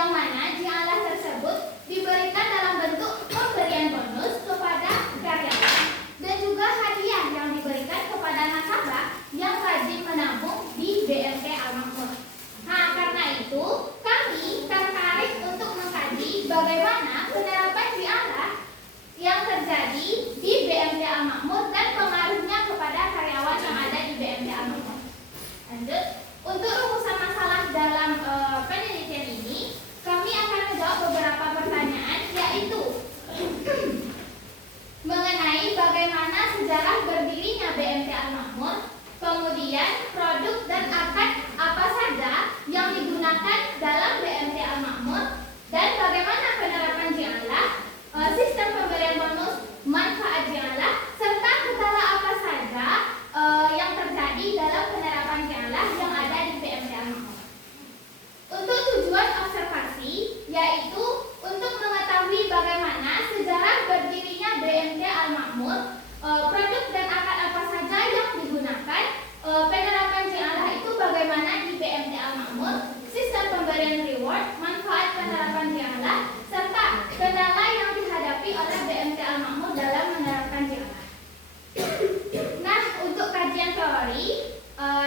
yang mana jialah tersebut diberikan dalam bentuk pemberian bonus kepada karyawan dan juga hadiah yang diberikan kepada nasabah yang rajin menabung di BMT Al-Makmur. Nah, karena itu kami tertarik untuk mengkaji bagaimana penerapan jialah yang terjadi di BMT Al-Makmur dan pengaruhnya kepada karyawan yang ada di BMT Al-Makmur. Lanjut, untuk rumusan masalah dalam penelitian ini, kami akan menjawab beberapa pertanyaan, yaitu mengenai bagaimana sejarah berdirinya BMT Al-Makmur, kemudian produk dan akad apa saja yang digunakan dalam BMT Al-Makmur, dan bagaimana penerapan jialah, sistem pemberian bonus, manfaat jialah, serta kendala apa saja yang terjadi dalam penerapan jialah yang ada di BMT Al-Makmur. Untuk tujuan observasi, yaitu untuk mengetahui bagaimana sejarah berdirinya BMT Al-Makmur, produk dan akad apa saja yang digunakan, penerapan jialah itu bagaimana di BMT Al-Makmur, sistem pemberian reward, manfaat penerapan jialah, serta kendala yang dihadapi oleh BMT Al-Makmur dalam menerapkan jialah. Nah, untuk kajian teori,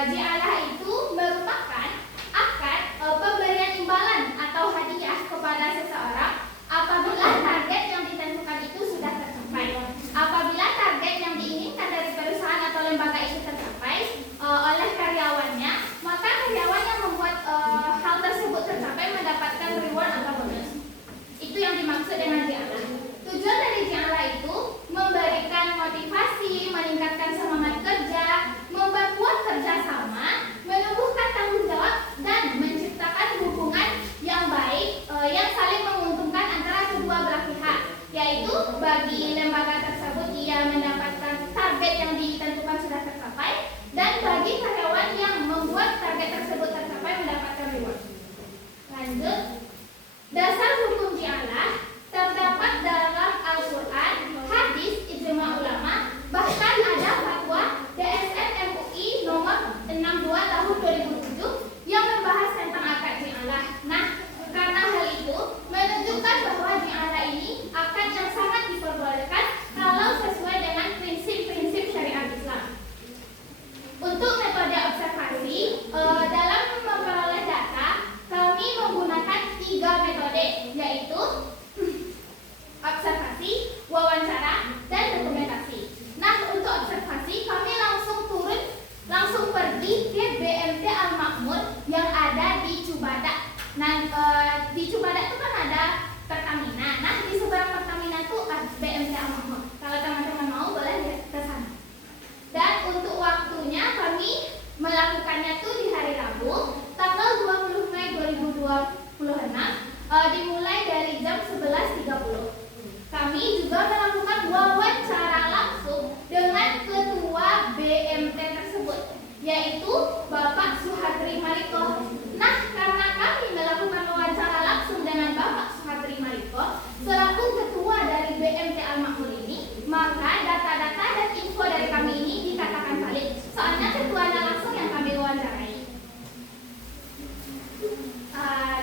jialah itu merupakan akad pemberian imbalan atau hadiah kepada seseorang apabila target yang ditentukan itu sudah tercapai. Apabila target yang diinginkan dari perusahaan atau lembaga itu tercapai oleh karyawannya, maka karyawan yang membuat hal tersebut tercapai mendapatkan reward atau bonus. Itu yang dimaksud dengan jialah. Tujuan dari jialah itu memberikan motivasi, meningkatkan semangat kerja, memperkuat kerjasama, menumbuhkan tanggung jawab, dan menciptakan hubungan yang baik yang saling menguntungkan antara kedua belah pihak, yaitu bagi lembaga tersebut ia mendapatkan target yang ditentukan sudah tercapai, dan bagi karyawan yang membuat target tersebut tercapai mendapatkan reward. Lanjut, dasar hukum jialah terdapat dalam Al-Quran, hadis, ijma ulama, bahkan ada fatwa DSN MUI nomor 62 tahun 2007 yang membahas tentang akad jialah. Nah, karena hal itu menunjukkan bahwa jialah ini akad yang sangat diperbolehkan kalau sesuai dengan prinsip-prinsip syariat Islam. Untuk metode observasi, dalam memperoleh data, kami menggunakan 3 metode, yaitu observasi, wawancara, dan dokumentasi. Nah, untuk observasi, kami langsung pergi ke BMT Al-Makmur yang ada di Cibadak. Nah, di Cibadak itu kan ada Pertamina. Nah, di seberang Pertamina itu ada BMT Al-Makmur. Kalau teman-teman mau, boleh lihat ke sana. Dan untuk waktunya kami melakukannya tuh di hari Rabu, tanggal 20 Mei 2026, dimulai dari jam 11.30. Kami juga melakukan wawancara langsung dengan ketua BMT tersebut, yaitu Bapak Suhadri Mariko. Nah, karena kami melakukan wawancara langsung dengan Bapak Suhadri Mariko selaku ketua dari BMT Al-Makmur ini, maka data-data dan info dari kami ini dikatakan valid. Soalnya ketuanya langsung yang kami wawancarai.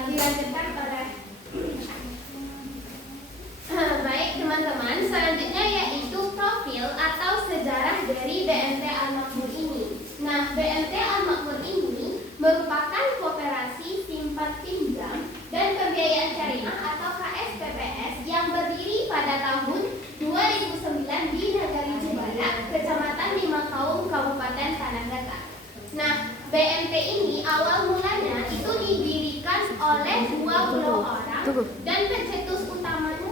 Dilanjutkan oleh baik teman-teman, selanjutnya yaitu profil atau sejarah dari BMT Al-Makmur ini. Nah, BMT Al-Makmur ini merupakan koperasi simpan pinjam dan pembiayaan syariah atau KSPPS yang berdiri pada tahun 2009 di Nagari Cibadak, Kecamatan Limakaum, Kabupaten Tanah Datar. Nah, BMT ini awal mulanya itu didirikan oleh 20 orang dan pencetus utamanya.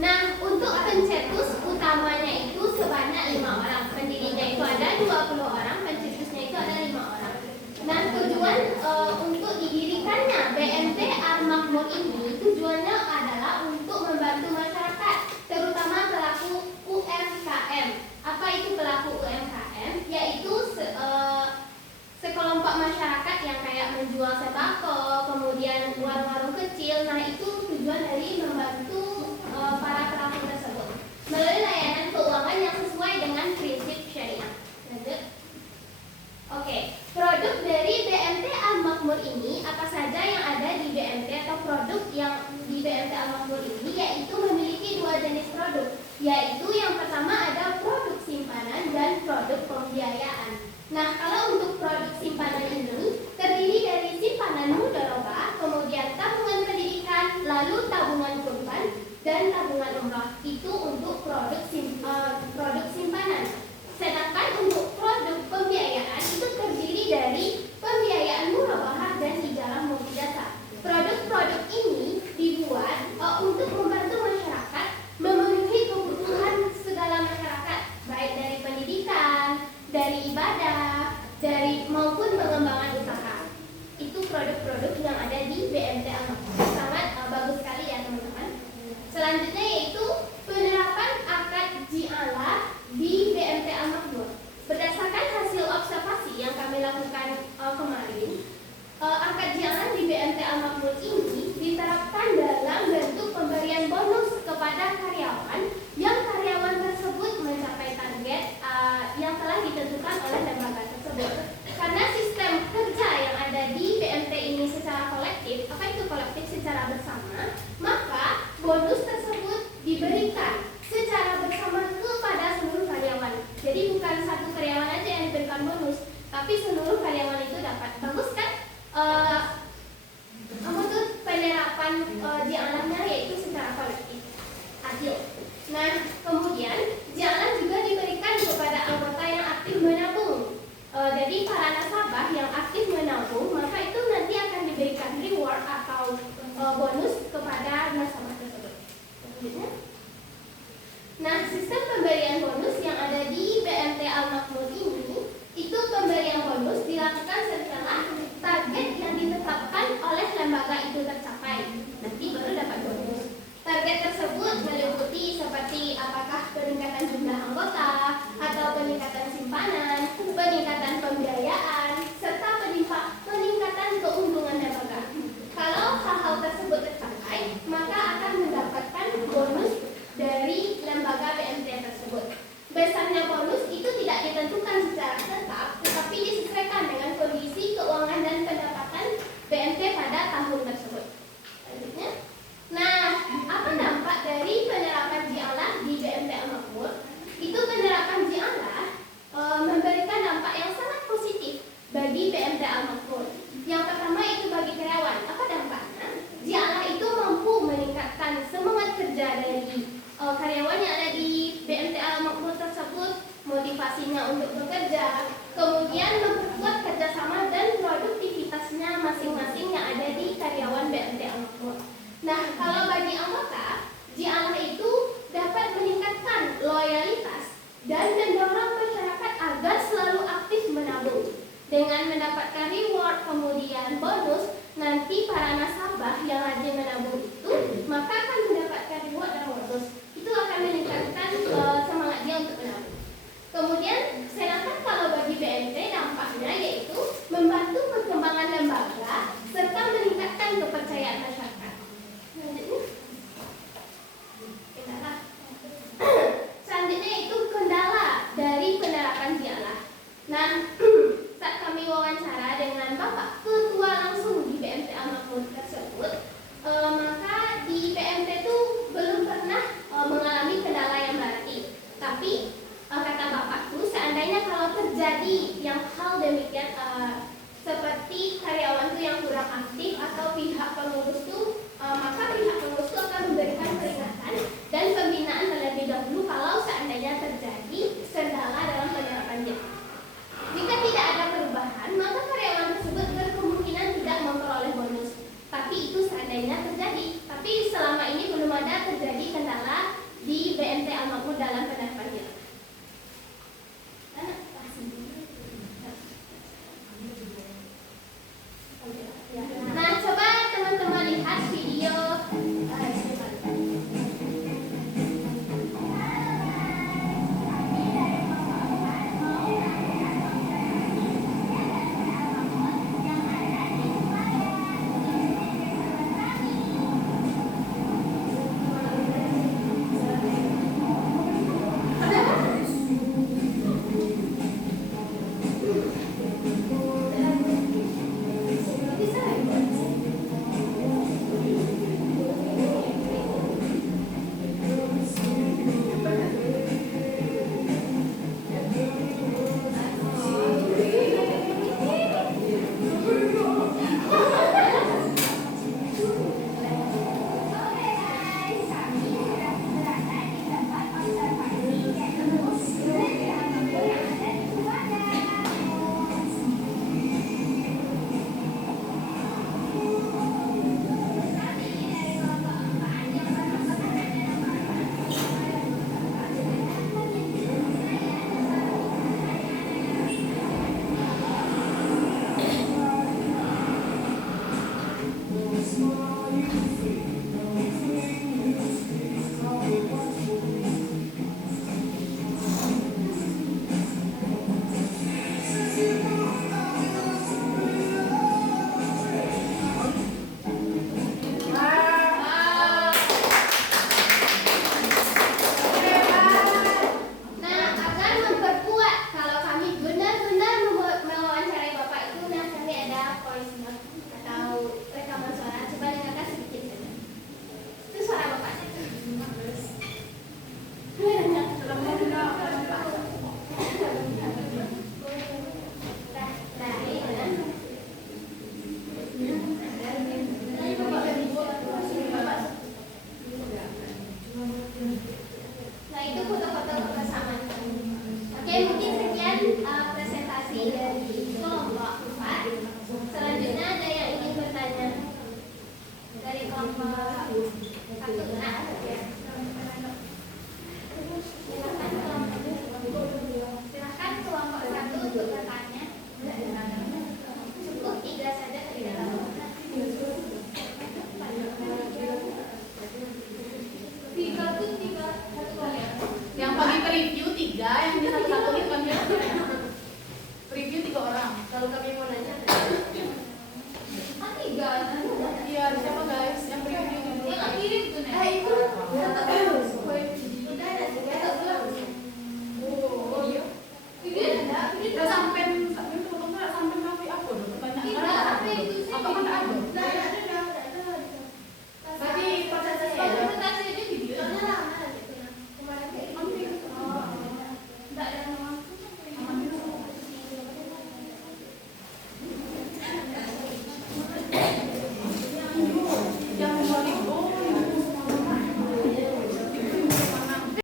Nah, untuk pencetus utamanya itu sebanyak 5 orang. Pendirinya itu ada 20 orang, pencetusnya itu ada 5 orang. Nah, tujuan untuk didirikannya BMT Al-Makmur ini tujuannya adalah untuk membantu masyarakat, terutama pelaku UMKM. Apa itu pelaku UMKM? Yaitu sekelompok masyarakat yang kayak menjual sembako, kemudian warung-warung kecil. Nah, itu tujuan dari membantu para pelaku tersebut melalui layanan keuangan yang sesuai dengan prinsip syariah. Lanjut. Oke, produk dari BMT Al-Makmur Al-Makmur ini, apa saja yang ada di BMT atau produk yang di BMT Al-Makmur ini, yaitu memiliki dua jenis produk, yaitu yang pertama ada produk simpanan dan produk pembiayaan. Nah, kalau untuk produk simpanan ini terdiri dari simpanan mudharabah, kemudian tabungan pendidikan, lalu tabungan kurban, dan tabungan umrah. Itu untuk produk simpanan. Sedangkan untuk produk pembiayaan itu terdiri dari pembiayaan murabahah dan ijarah multi jasa. Produk-produk ini dibuat untuk membantu masyarakat memenuhi kebutuhan segala masyarakat, baik dari pendidikan, dari ibadah, dari maupun pengembangan usaha. Itu produk-produk yang ada di BMT Al-Makmur. Sangat bagus sekali ya teman-teman. Selanjutnya yaitu penerapan akad ji'alah di BMT Al-Makmur. Berdasarkan hasil observasi yang kami lakukan kemarin, akad ji'alah di BMT Al-Makmur ini diterapkan dalam bentuk pemberian bonus kepada karyawan yang karyawan tersebut mencapai target yang telah ditentukan oleh lembaga tersebut. Karena sistem kerja yang ada di BMT ini secara kolektif, apa itu kolektif secara bersama, maka bonus tersebut diberikan secara bersama kepada seluruh karyawan. Jadi bukan satu karyawan aja yang diberikan bonus, tapi seluruh karyawan itu dapat. Bagus kan? Apa tuh penerapan ji'alahnya yaitu secara kolektif, adil. Nah, kemudian ji'alah juga diberikan kepada anggota yang aktif menabung. Jadi para nasabah yang aktif menabung, maka itu nanti akan diberikan reward atau bonus kepada nasabah tersebut. Nah, sistem pemberian bonus yang ada di BMT Al-Makmur ini, itu pemberian bonus dilakukan setelah target yang ditetapkan oleh lembaga itu tercapai. Nanti baru dapat bonus. Target tersebut meliputi seperti apakah peningkatan jumlah anggota, atau peningkatan simpanan, peningkatan pembiayaan, serta peningkatan keuntungan lembaga. Kalau hal-hal tersebut tercapai, maka akan mendapatkan bonus dari lembaga BMT tersebut. Besarnya bonus itu tidak ditentukan secara tetap, tetapi disesuaikan dengan kondisi keuangan dan pendapatan BMT pada tahun tersebut. Selanjutnya, nah, apa dampak dari penerapan ji'alah di BMT Al-Makmur? Itu penerapan ji'alah memberikan dampak yang sangat positif bagi BMT Al-Makmur. Yang pertama itu bagi karyawan. Apa dampaknya? Ji'alah itu mampu meningkatkan semangat kerja dari karyawan yang ada di BMT Al-Makmur tersebut, motivasinya untuk bekerja, kemudian memperkuat kerjasama dan produktivitasnya masing-masing yang ada di karyawan BMT Al-Makmur. Nah, kalau bagi anggota, ji'alah itu dapat meningkatkan loyalitas dan mendorong masyarakat agar selalu aktif menabung. Dengan mendapatkan reward, kemudian bonus, nanti para nasabah yang rajin menabung itu, maka akan mendapatkan reward dan bonus. Itu akan meningkatkan semangat dia untuk menabung. Kemudian, sedangkan kalau bagi BMT dampaknya yaitu membantu perkembangan lembaga serta meningkatkan kepercayaan masyarakat. Selanjutnya itu kendala dari penerapan ji'alah. Nah, saat kami wawancara dengan Bapak Ketua langsung di BMT Al-Makmur tersebut, maka di BMT itu belum pernah mengalami kendala yang berarti. Tapi kata Bapakku, seandainya kalau terjadi yang hal demikian seperti karyawan itu yang kurang aktif atau pihak pengurus itu, maka pihak pengurus itu akan memberikan peringatan dan pembinaan terlebih dahulu kalau seandainya terjadi kendala dalam penerapan ji'alah. Jika tidak ada perubahan, maka karyawan tersebut berkemungkinan tidak memperoleh bonus. Tapi itu seandainya terjadi. Tapi selama ini belum ada terjadi kendala di BMT Al-Makmur dalam penerapan ji'alah. Nah,